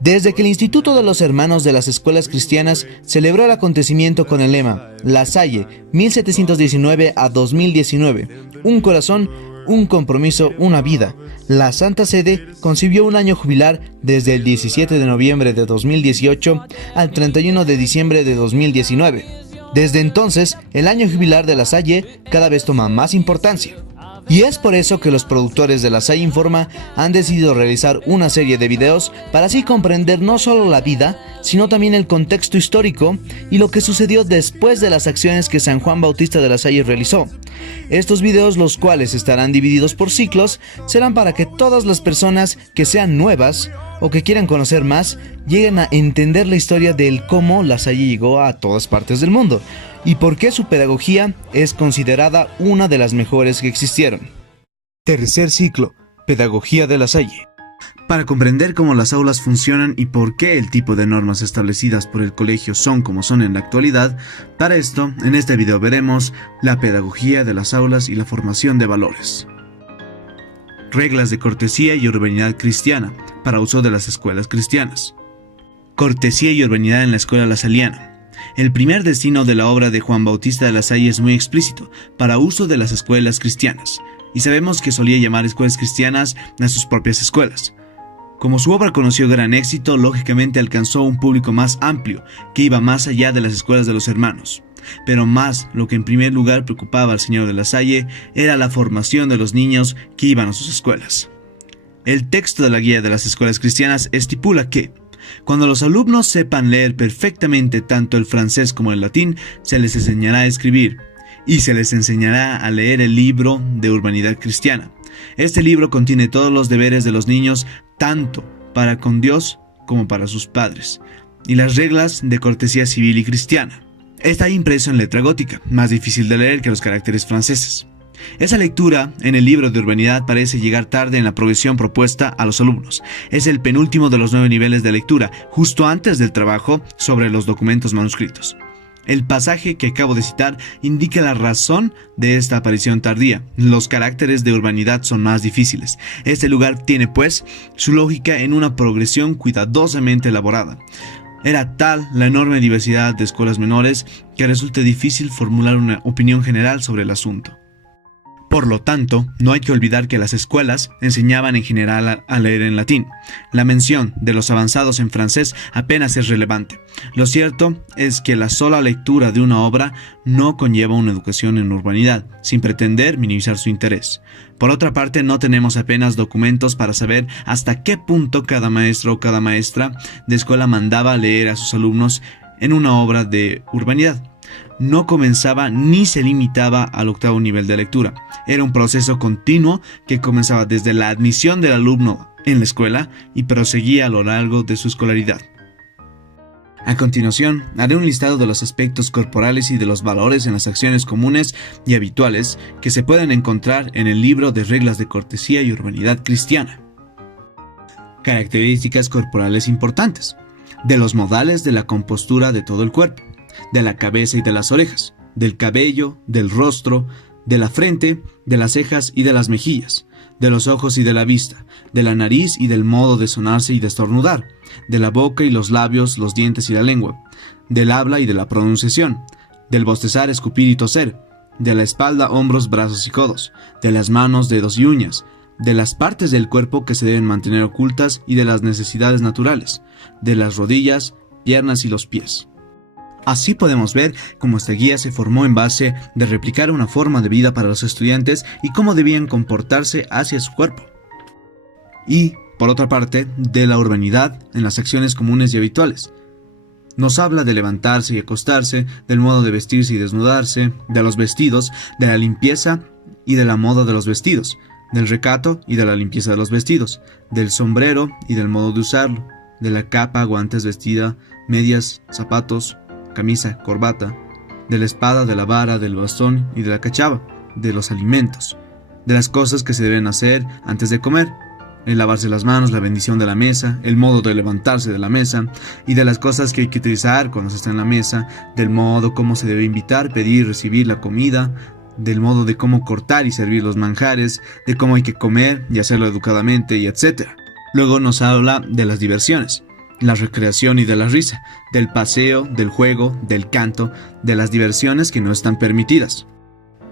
Desde que el Instituto de los Hermanos de las Escuelas Cristianas celebró el acontecimiento con el lema La Salle 1719 a 2019, un corazón, un compromiso, una vida, la Santa Sede concibió un año jubilar desde el 17 de noviembre de 2018 al 31 de diciembre de 2019. Desde entonces, el año jubilar de La Salle cada vez toma más importancia. Y es por eso que los productores de La Salle Informa han decidido realizar una serie de videos para así comprender no solo la vida, sino también el contexto histórico y lo que sucedió después de las acciones que San Juan Bautista de La Salle realizó. Estos videos, los cuales estarán divididos por ciclos, serán para que todas las personas que sean nuevas o que quieran conocer más, lleguen a entender la historia del cómo La Salle llegó a todas partes del mundo y por qué su pedagogía es considerada una de las mejores que existieron. Tercer ciclo, Pedagogía de La Salle. Para comprender cómo las aulas funcionan y por qué el tipo de normas establecidas por el colegio son como son en la actualidad, para esto, en este video veremos la pedagogía de las aulas y la formación de valores. Reglas de cortesía y urbanidad cristiana, para uso de las escuelas cristianas. Cortesía y urbanidad en la escuela lasaliana. El primer destino de la obra de Juan Bautista de La Salle es muy explícito, para uso de las escuelas cristianas, y sabemos que solía llamar escuelas cristianas a sus propias escuelas. Como su obra conoció gran éxito, lógicamente alcanzó un público más amplio, que iba más allá de las escuelas de los hermanos. Pero más, lo que en primer lugar preocupaba al señor de La Salle era la formación de los niños que iban a sus escuelas. El texto de la guía de las escuelas cristianas estipula que cuando los alumnos sepan leer perfectamente tanto el francés como el latín, se les enseñará a escribir y se les enseñará a leer el libro de urbanidad cristiana. Este libro contiene todos los deberes de los niños, tanto para con Dios como para sus padres, y las reglas de cortesía civil y cristiana. Está impreso en letra gótica, más difícil de leer que los caracteres franceses. Esa lectura en el libro de urbanidad parece llegar tarde en la progresión propuesta a los alumnos. Es el penúltimo de los 9 niveles de lectura, justo antes del trabajo sobre los documentos manuscritos. El pasaje que acabo de citar indica la razón de esta aparición tardía. Los caracteres de urbanidad son más difíciles. Este lugar tiene, pues, su lógica en una progresión cuidadosamente elaborada. Era tal la enorme diversidad de escuelas menores que resulta difícil formular una opinión general sobre el asunto. Por lo tanto, no hay que olvidar que las escuelas enseñaban en general a leer en latín. La mención de los avanzados en francés apenas es relevante. Lo cierto es que la sola lectura de una obra no conlleva una educación en urbanidad, sin pretender minimizar su interés. Por otra parte, no tenemos apenas documentos para saber hasta qué punto cada maestro o cada maestra de escuela mandaba leer a sus alumnos en una obra de urbanidad. No comenzaba ni se limitaba al 8º nivel de lectura. Era un proceso continuo que comenzaba desde la admisión del alumno en la escuela y proseguía a lo largo de su escolaridad. A continuación, haré un listado de los aspectos corporales y de los valores en las acciones comunes y habituales que se pueden encontrar en el libro de reglas de cortesía y urbanidad cristiana. Características corporales importantes. De los modales de la compostura de todo el cuerpo, de la cabeza y de las orejas, del cabello, del rostro, de la frente, de las cejas y de las mejillas, de los ojos y de la vista, de la nariz y del modo de sonarse y de estornudar, de la boca y los labios, los dientes y la lengua, del habla y de la pronunciación, del bostezar, escupir y toser, de la espalda, hombros, brazos y codos, de las manos, dedos y uñas, de las partes del cuerpo que se deben mantener ocultas y de las necesidades naturales, de las rodillas, piernas y los pies. Así podemos ver cómo esta guía se formó en base de replicar una forma de vida para los estudiantes y cómo debían comportarse hacia su cuerpo. Y, por otra parte, de la urbanidad en las acciones comunes y habituales. Nos habla de levantarse y acostarse, del modo de vestirse y desnudarse, de los vestidos, de la limpieza y de la moda de los vestidos, del recato y de la limpieza de los vestidos, del sombrero y del modo de usarlo, de la capa, guantes, vestida, medias, zapatos, camisa, corbata, de la espada, de la vara, del bastón y de la cachava, de los alimentos, de las cosas que se deben hacer antes de comer, el lavarse las manos, la bendición de la mesa, el modo de levantarse de la mesa, y de las cosas que hay que utilizar cuando se está en la mesa, del modo como se debe invitar, pedir, recibir la comida, del modo de cómo cortar y servir los manjares, de cómo hay que comer y hacerlo educadamente, y etc. Luego nos habla de las diversiones, la recreación y de la risa, del paseo, del juego, del canto, de las diversiones que no están permitidas.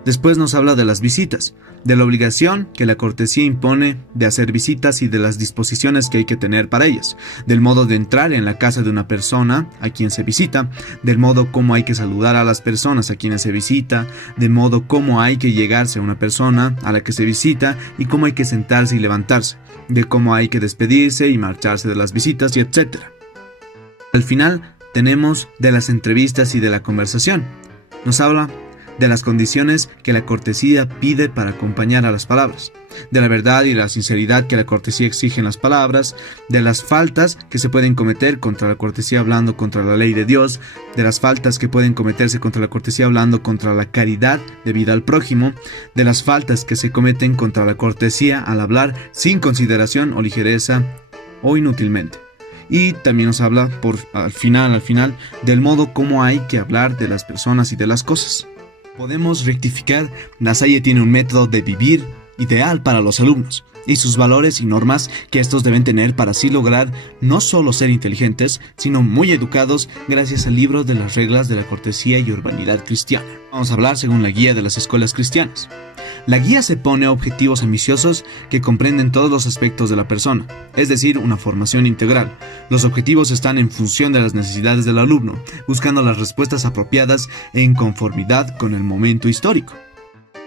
Después nos habla de las visitas, de la obligación que la cortesía impone de hacer visitas y de las disposiciones que hay que tener para ellas, del modo de entrar en la casa de una persona a quien se visita, del modo como hay que saludar a las personas a quienes se visita, del modo como hay que llegarse a una persona a la que se visita y cómo hay que sentarse y levantarse, de cómo hay que despedirse y marcharse de las visitas y etc. Al final tenemos de las entrevistas y de la conversación. Nos habla de las condiciones que la cortesía pide para acompañar a las palabras, de la verdad y la sinceridad que la cortesía exige en las palabras, de las faltas que se pueden cometer contra la cortesía hablando contra la ley de Dios, de las faltas que pueden cometerse contra la cortesía hablando contra la caridad debida al prójimo, de las faltas que se cometen contra la cortesía al hablar sin consideración o ligereza o inútilmente. Y también nos habla al final, del modo como hay que hablar de las personas y de las cosas. Podemos rectificar, La Salle tiene un método de vivir ideal para los alumnos y sus valores y normas que estos deben tener para así lograr no solo ser inteligentes, sino muy educados gracias al libro de las reglas de la cortesía y urbanidad cristiana. Vamos a hablar según la guía de las escuelas cristianas. La guía se pone objetivos ambiciosos que comprenden todos los aspectos de la persona, es decir, una formación integral. Los objetivos están en función de las necesidades del alumno, buscando las respuestas apropiadas en conformidad con el momento histórico.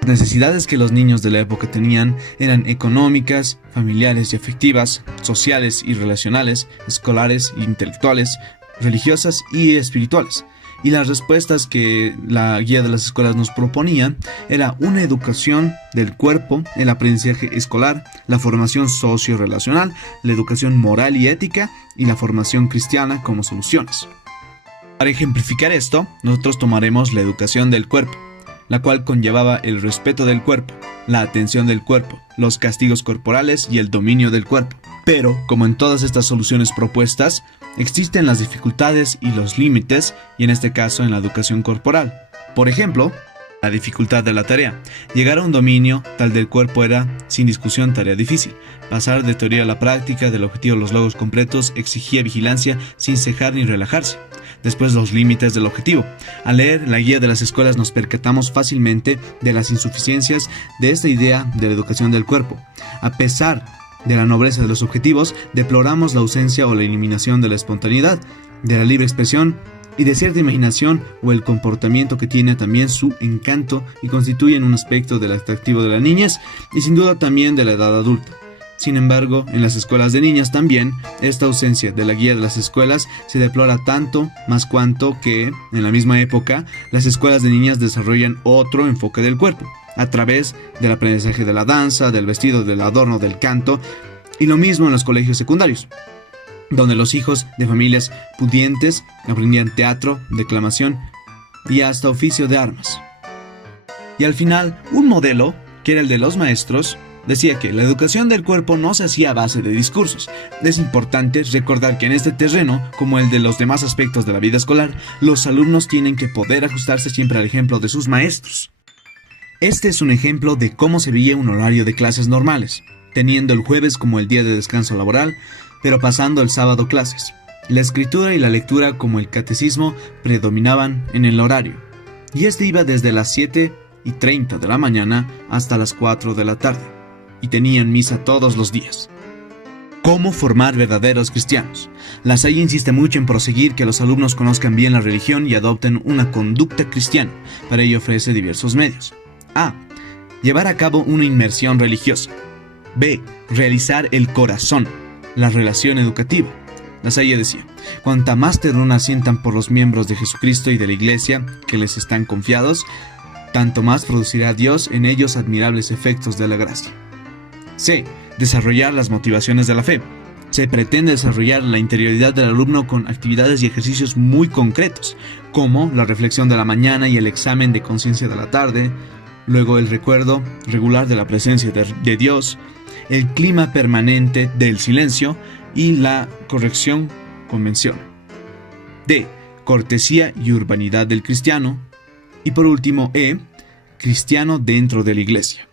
Las necesidades que los niños de la época tenían eran económicas, familiares y afectivas, sociales y relacionales, escolares e intelectuales, religiosas y espirituales. Y las respuestas que la guía de las escuelas nos proponía era una educación del cuerpo, el aprendizaje escolar, la formación socio-relacional, la educación moral y ética y la formación cristiana como soluciones. Para ejemplificar esto, nosotros tomaremos la educación del cuerpo, la cual conllevaba el respeto del cuerpo, la atención del cuerpo, los castigos corporales y el dominio del cuerpo. Pero, como en todas estas soluciones propuestas, existen las dificultades y los límites, y en este caso en la educación corporal. Por ejemplo, la dificultad de la tarea. Llegar a un dominio tal del cuerpo era, sin discusión, tarea difícil. Pasar de teoría a la práctica, del objetivo a los logros completos, exigía vigilancia sin cejar ni relajarse. Después, los límites del objetivo. Al leer la guía de las escuelas nos percatamos fácilmente de las insuficiencias de esta idea de la educación del cuerpo. A pesar de la nobleza de los objetivos, deploramos la ausencia o la eliminación de la espontaneidad, de la libre expresión y de cierta imaginación o el comportamiento que tiene también su encanto y constituyen un aspecto del atractivo de la niñez y sin duda también de la edad adulta. Sin embargo, en las escuelas de niñas también, esta ausencia de la guía de las escuelas se deplora tanto más cuanto que, en la misma época, las escuelas de niñas desarrollan otro enfoque del cuerpo, a través del aprendizaje de la danza, del vestido, del adorno, del canto, y lo mismo en los colegios secundarios, donde los hijos de familias pudientes aprendían teatro, declamación y hasta oficio de armas. Y al final, un modelo, que era el de los maestros, decía que la educación del cuerpo no se hacía a base de discursos. Es importante recordar que en este terreno, como el de los demás aspectos de la vida escolar, los alumnos tienen que poder ajustarse siempre al ejemplo de sus maestros. Este es un ejemplo de cómo se veía un horario de clases normales, teniendo el jueves como el día de descanso laboral, pero pasando el sábado clases. La escritura y la lectura como el catecismo predominaban en el horario, y este iba desde las 7:30 de la mañana hasta las 4 de la tarde, y tenían misa todos los días. ¿Cómo formar verdaderos cristianos? La Salle insiste mucho en proseguir que los alumnos conozcan bien la religión y adopten una conducta cristiana. Para ello ofrece diversos medios. A. Llevar a cabo una inmersión religiosa. B. Realizar el corazón, la relación educativa. La Salle decía: cuanta más ternura sientan por los miembros de Jesucristo y de la Iglesia que les están confiados, tanto más producirá Dios en ellos admirables efectos de la gracia. C. Desarrollar las motivaciones de la fe. Se pretende desarrollar la interioridad del alumno con actividades y ejercicios muy concretos, como la reflexión de la mañana y el examen de conciencia de la tarde, luego el recuerdo regular de la presencia de Dios, el clima permanente del silencio y la corrección convención. D. Cortesía y urbanidad del cristiano. Y por último, E. Cristiano dentro de la iglesia.